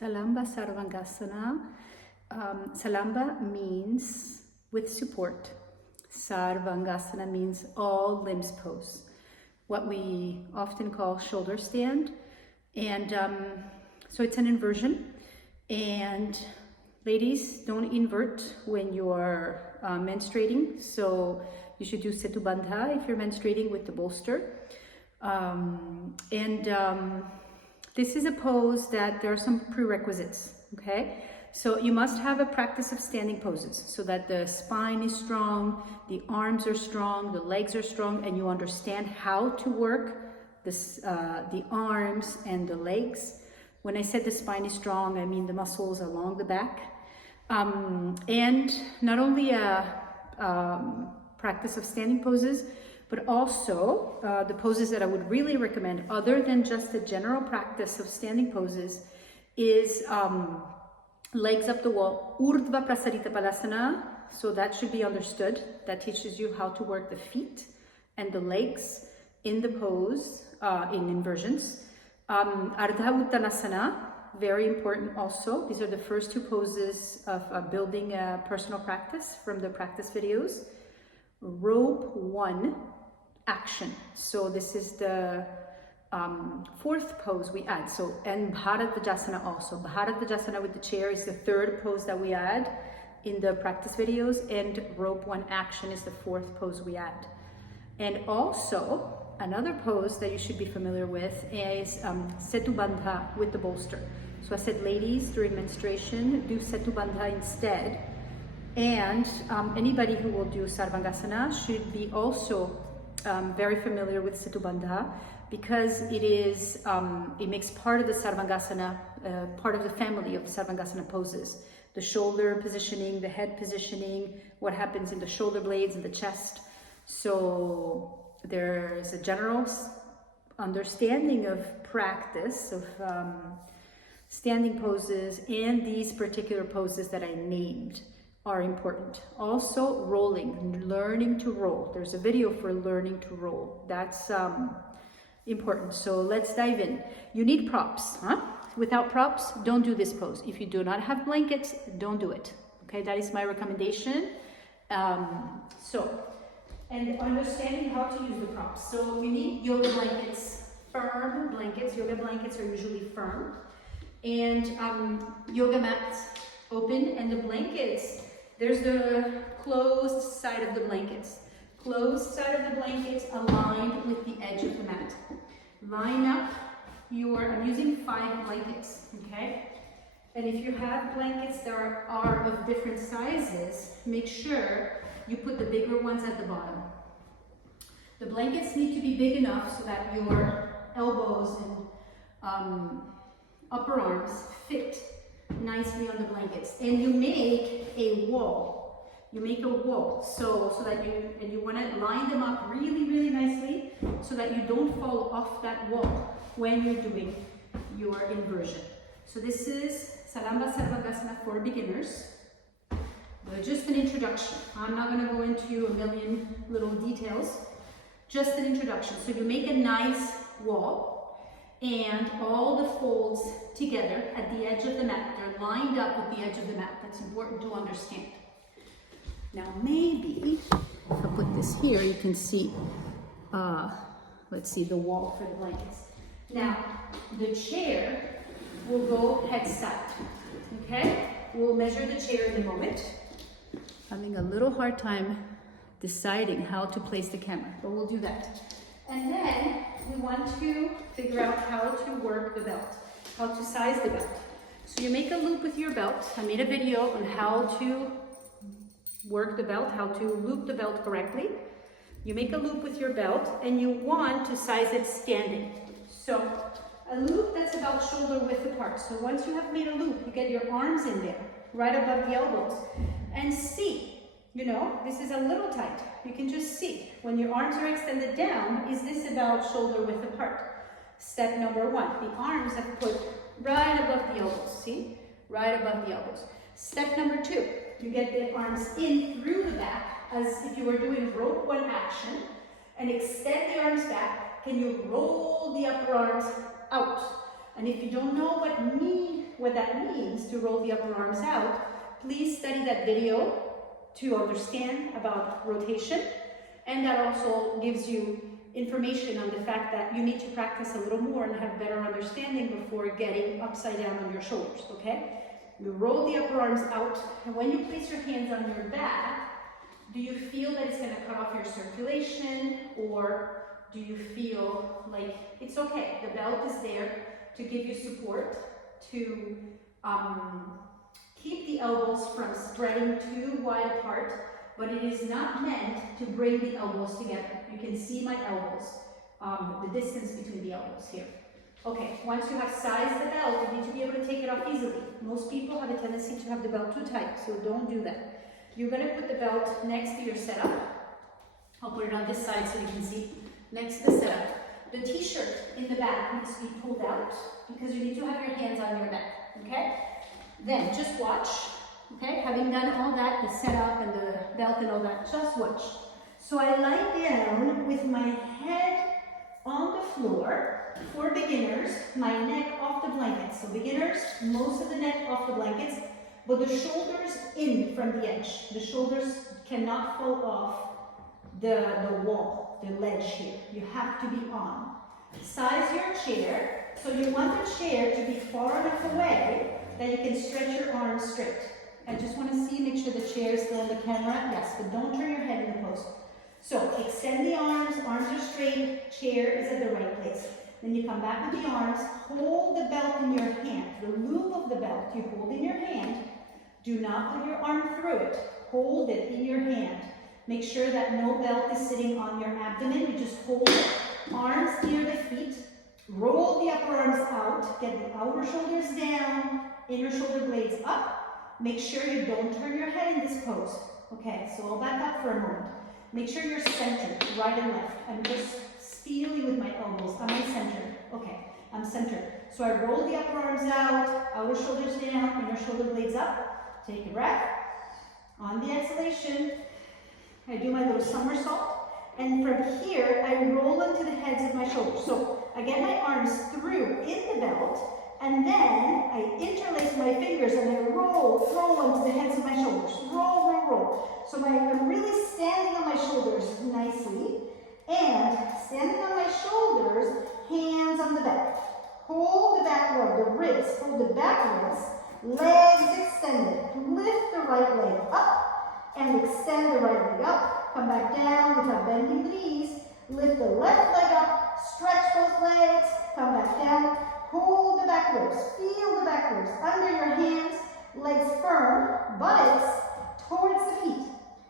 Salamba Sarvāngāsana. Salamba means with support. Sarvāngāsana means all limbs pose. What we often call shoulder stand. And so it's an inversion. And ladies, don't invert when you're menstruating. So you should do Setubandha if you're menstruating with the bolster. This is a pose that there are some prerequisites, okay? So you must have a practice of standing poses so that the spine is strong, the arms are strong, the legs are strong, and you understand how to work this, the arms and the legs. When I said the spine is strong, I mean the muscles along the back. And not only a practice of standing poses, but also the poses that I would really recommend, other than just the general practice of standing poses, is legs up the wall, Urdhva, Prasārita, Padāsana. So that should be understood. That teaches you how to work the feet and the legs in the pose, in inversions. Ardha Uttanāsana, very important also. These are the first two poses of building a personal practice from the practice videos. Rope 1, action. So this is the fourth pose we add. So, and Bharadvajāsana also. Bharadvajāsana with the chair is the third pose that we add in the practice videos, and rope 1 action is the fourth pose we add. And also another pose that you should be familiar with is Setubandha with the bolster. So I said, ladies, during menstruation, do Setubandha instead. And anybody who will do Sarvāngāsana should be also very familiar with Setubandha, because it is it makes part of the Sarvāngāsana, part of the family of Sarvāngāsana poses. The shoulder positioning, the head positioning, what happens in the shoulder blades and the chest. So there's a general understanding of practice of standing poses, and these particular poses that I named are important. Also rolling, learning to roll. There's a video for learning to roll. That's important. So let's dive in. You need props, huh? Without props, don't do this pose. If you do not have blankets, don't do it. Okay, that is my recommendation. And understanding how to use the props. So you need yoga blankets, firm blankets. Yoga blankets are usually firm. And yoga mats open, and the blankets, there's the closed side of the blankets. Closed side of the blankets aligned with the edge of the mat. Line up I'm using 5 blankets, okay? And if you have blankets that are of different sizes, make sure you put the bigger ones at the bottom. The blankets need to be big enough so that your elbows and upper arms fit nicely on the blankets. And you make a wall. You make a wall so that you want to line them up really, really nicely so that you don't fall off that wall when you're doing your inversion. So this is Salamba Sarvāngāsana for beginners. Just an introduction. I'm not going to go into a million little details. Just an introduction. So you make a nice wall, and all the folds together at the edge of the mat. They're lined up with the edge of the mat. That's important to understand. Now maybe, if I put this here, you can see, let's see, the wall for the blankets. Now, the chair will go head side, okay? We'll measure the chair in a moment. Having a little hard time deciding how to place the camera, but we'll do that. And then we want to figure out how to work the belt, how to size the belt. So you make a loop with your belt. I made a video on how to work the belt, how to loop the belt correctly. You make a loop with your belt, and you want to size it standing. So a loop that's about shoulder width apart. So once you have made a loop, you get your arms in there, right above the elbows, and see, you know, this is a little tight. You can just see, when your arms are extended down, is this about shoulder width apart? Step number 1, the arms are put right above the elbows, see? Right above the elbows. Step number 2, you get the arms in through the back, as if you were doing rope 1 action, and extend the arms back. Can you roll the upper arms out? And if you don't know what that means to roll the upper arms out, please study that video to understand about rotation. And that also gives you information on the fact that you need to practice a little more and have better understanding before getting upside down on your shoulders, okay? You roll the upper arms out, and when you place your hands on your back, do you feel that it's going to cut off your circulation, or do you feel like it's okay? The belt is there to give you support, to keep the elbows from spreading too wide apart, but it is not meant to bring the elbows together. You can see my elbows, the distance between the elbows here. Okay, once you have sized the belt, you need to be able to take it off easily. Most people have a tendency to have the belt too tight, so don't do that. You're going to put the belt next to your setup. I'll put it on this side so you can see. Next to the setup. The t-shirt in the back needs to be pulled out because you need to have your hands on your neck, okay? Then just watch, okay? Having done all that, the setup and the belt and all that, just watch. So I lie down with my head on the floor. For beginners, my neck off the blankets. So beginners, most of the neck off the blankets, but the shoulders in from the edge. The shoulders cannot fall off the wall, the ledge here. You have to be on. Size your chair. So you want the chair to be far enough away that you can stretch your arms straight. I just want to see, make sure the chair is still in the camera. Yes, but don't turn your head in the post. So extend the arms are straight, chair is at the right place. Then you come back with the arms, hold the belt in your hand. The loop of the belt you hold in your hand. Do not put your arm through it. Hold it in your hand. Make sure that no belt is sitting on your abdomen. You just hold it. Arms near the feet. Roll the upper arms out. Get the outer shoulders down. Inner shoulder blades up. Make sure you don't turn your head in this pose. Okay, so I'll back up for a moment. Make sure you're centered, right and left. I'm just steely with my elbows. Am I centered? Okay, I'm centered. So I roll the upper arms out, outer shoulders down, inner shoulder blades up. Take a breath. On the exhalation, I do my little somersault. And from here, I roll into the heads of my shoulders. So I get my arms through in the belt, and then I interlace my fingers and I roll into the heads of my shoulders. Roll, roll, roll. So I'm really standing on my shoulders nicely. And standing on my shoulders, hands on the back. Hold the back leg, the ribs, hold the back ribs, legs extended. Lift the right leg up and extend the right leg up. Come back down without bending the knees. Lift the left leg up, stretch both legs, come back down. Hold the back ribs, feel the back ribs under your hands, legs firm, buttocks towards the feet.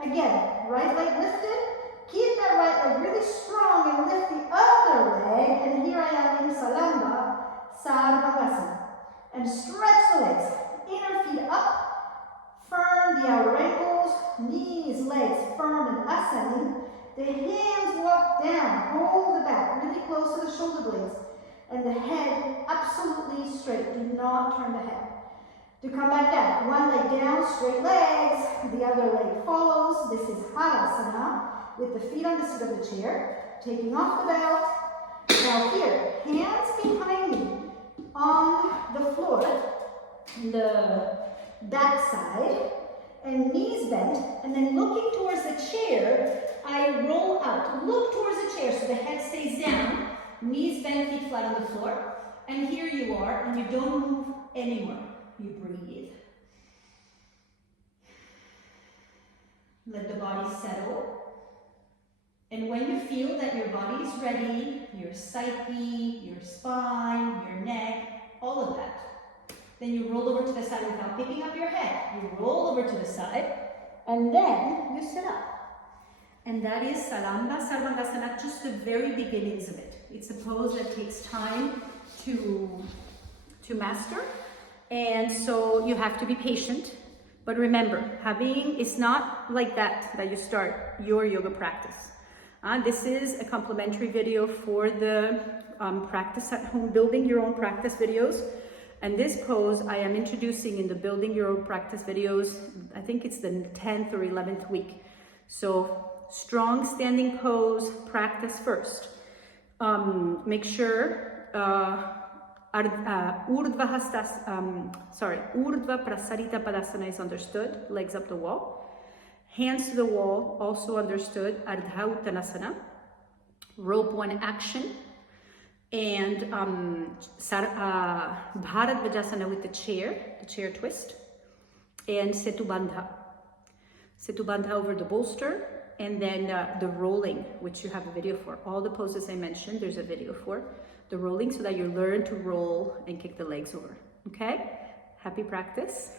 Again, right leg lifted. Keep that right leg really strong and lift the other leg. And here I am in Salamba Sarvāngāsana. And stretch the legs. Inner feet up. Firm the outer ankles. Knees, legs firm and ascending. The hands walk down. Hold the back really close to the shoulder blades. And the head absolutely straight. Do not turn the head. To come back down. One leg down, straight legs. The other leg follows. This is Padāsana. With the feet on the seat of the chair, taking off the belt. Now here, hands behind me on the floor, the back side, and knees bent, and then looking towards the chair, I roll out. Look towards the chair so the head stays down, knees bent, feet flat on the floor, and here you are, and you don't move anymore. You breathe. Let the body settle. And when you feel that your body is ready, your psyche, your spine, your neck, all of that, then you roll over to the side without picking up your head. You roll over to the side, and then you sit up. And that is Salamba Sarvāngāsana, just the very beginnings of it. It's a pose that takes time to master, and so you have to be patient. But remember, it's not like that you start your yoga practice. This is a complimentary video for the practice at home, building your own practice videos. And this pose I am introducing in the building your own practice videos. I think it's the 10th or 11th week. So strong standing pose, practice first. Make sure Urdhva Prasārita Padāsana is understood, legs up the wall. Hands to the wall, also understood, Ardha Uttanāsana. Rope one action. And Bharadvajāsana with the chair twist. And Setubandha. Setubandha over the bolster. And then the rolling, which you have a video for. All the poses I mentioned, there's a video for. The rolling so that you learn to roll and kick the legs over. Okay? Happy practice.